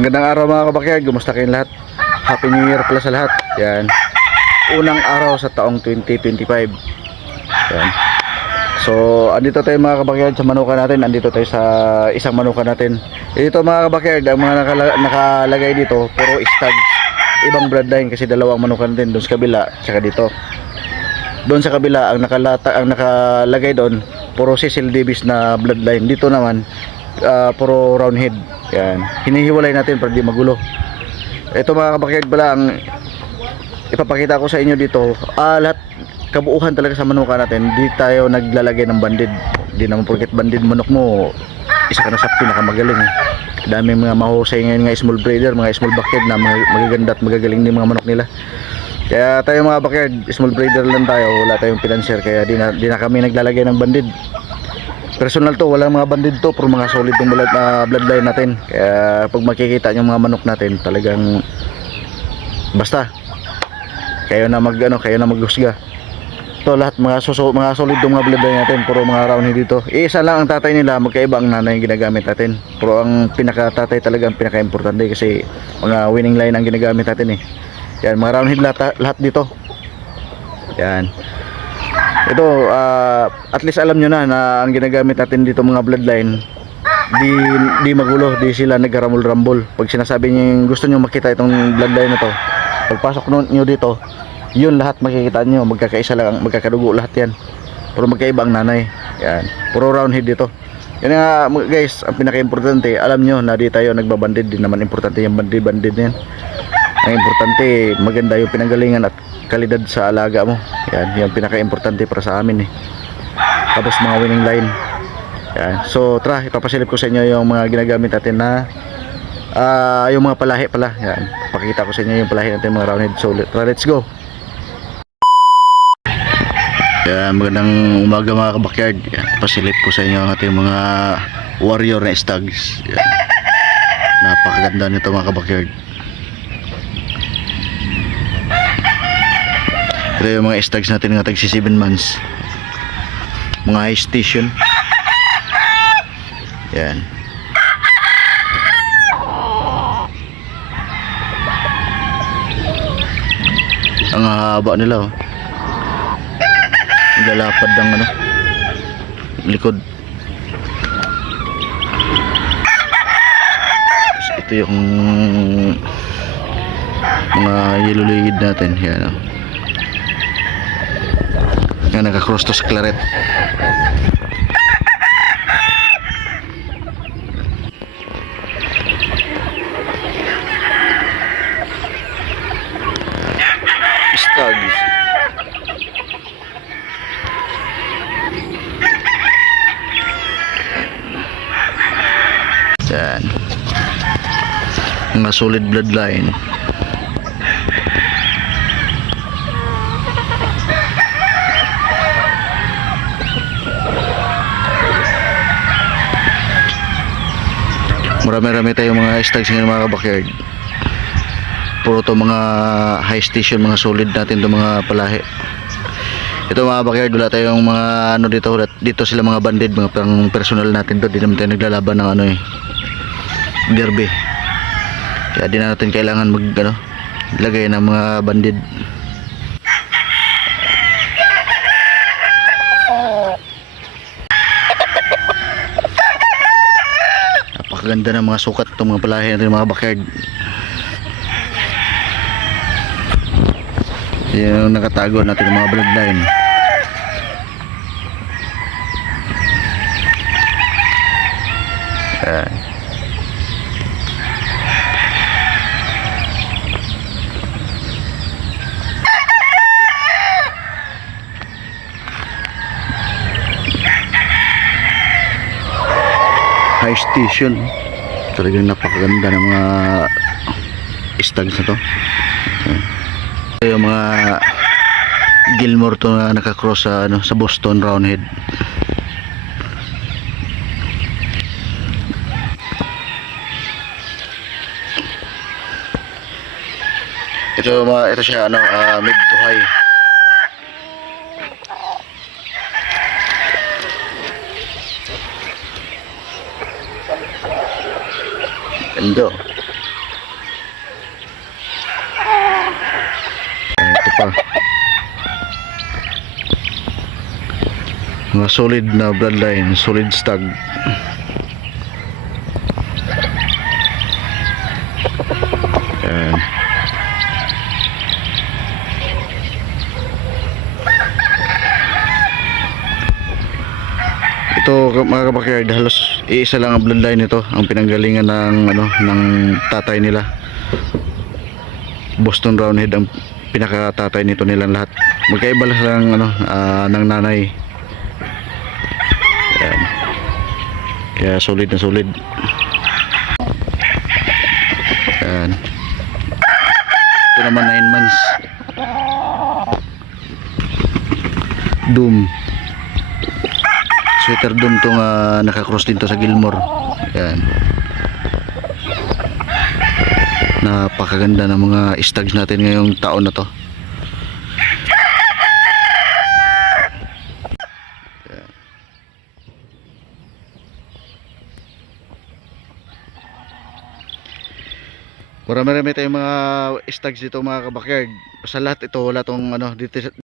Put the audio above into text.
Magandang araw mga kabakyard, kumusta kayong lahat? Happy New Year pala sa lahat. Yan. Unang araw sa taong 2025. Yan. So, andito tayo mga kabakyard sa manukan natin. Andito tayo sa isang manukan natin. Dito mga kabakyard, ang mga nakalagay dito, puro stag. Ibang bloodline kasi dalawang manukan din doon sa kabila, tsaka dito. Doon sa kabila, ang nakalagay doon, puro Cecil Davis na bloodline. Dito naman, puro roundhead. Yan, hinihiwalay natin para di magulo. Ito mga kabakyard pala ang ipapakita ko sa inyo dito. Lahat kabuuhan talaga sa manuka natin. Di tayo naglalagay ng bandid. Di naman porket bandid manok mo, isa ka na sa pinakamagaling. Dami mga mahusay ngayon nga small breeder, mga small backyard na magaganda at magagaling din mga manok nila. Kaya tayo mga backyard, small breeder lang tayo, wala tayong financier, kaya di na kami naglalagay ng bandid. Personal to, wala mga bandid to, pero mga solid yung bloodline natin. Kaya pag makikita nyo mga manok natin, talagang basta kayo na maghusga. To lahat mga solid yung mga bloodline natin, puro mga roundhead dito. Isa lang ang tatay nila, magkaiba ang nanay yung ginagamit natin. Pero ang pinaka-tatay talaga ang pinaka-importante kasi mga winning line ang ginagamit natin eh. Yan, mga roundhead lahat dito. Yan. Ito, at least alam nyo na ang ginagamit natin dito mga bloodline, di magulo, di sila nagkarambol-rambol. Pag sinasabi nyo gusto nyo makita itong bloodline na to, pagpasok nyo dito, yun lahat makikita nyo, magkakaisa lang, magkakadugo lahat yan. Puro magkaiba ang nanay. Yan, puro roundhead dito. Yan nga guys, ang pinaka-importante, alam nyo na di tayo nagbabandid, din naman importante yung bandid na yan. Ang importante, maganda yung pinanggalingan at kalidad sa alaga mo. Yan, yung pinaka-importante para sa amin eh. Tapos mga winning line. Yan. So tara, ipapasilip ko sa inyo yung mga ginagamit natin na yung mga palahi pala. Yan, pakita ko sa inyo yung palahi natin mga roundhead. So tara, let's go. Yan, magandang umaga mga kabakyard. Yan, pasilip ko sa inyo ang ating mga warrior na stags. Yan. Napakaganda nito mga kabakyard. Ito yung mga stags natin nga tagsi 7 months, mga high station. Yan. Ang haba nila oh. Lalapad ng likod. Ito yung mga yellow lead natin. Yan oh. Yan, nagka-cross to sa claret. Stags. Yan, mga solid bloodline. Marami-rami tayong mga stags ngayon mga kabakyard. Puro to mga high station, mga solid natin to mga palahi. Ito mga kabakyard, wala tayong mga dito sila mga bandid, mga pang personal natin to. Di naman tayo naglalaban ng derby. Kaya di na natin kailangan lagay ng mga bandid. Napakaganda ng mga sukat itong mga palahi natin mga backyard. Yung nakatago natin ng mga bloodline. Yan. High station, talagang napakaganda ng mga stags na to. Yung mga Gilmore to na nakakross sa Boston roundhead. Ito siya mid to high. Ganda. Mga solid na bloodline, solid stag. Yan. Ito mga kabakyard, halos iisa lang ang bloodline nito, ang pinanggalingan ng ng tatay nila. Boston Roundhead ang pinakatatay nito nilang lahat. Magkaiba lang ng nanay. Yan. Kaya solid na solid. Yan. Ito naman 9 months. Doom. Sweater Doom tong nakakross din to sa Gilmore. Yan. Napakaganda ng mga stags natin ngayong taon na to. Yan. Marami tayong mga stags dito mga kabakyard. Sa lahat ito wala tong dito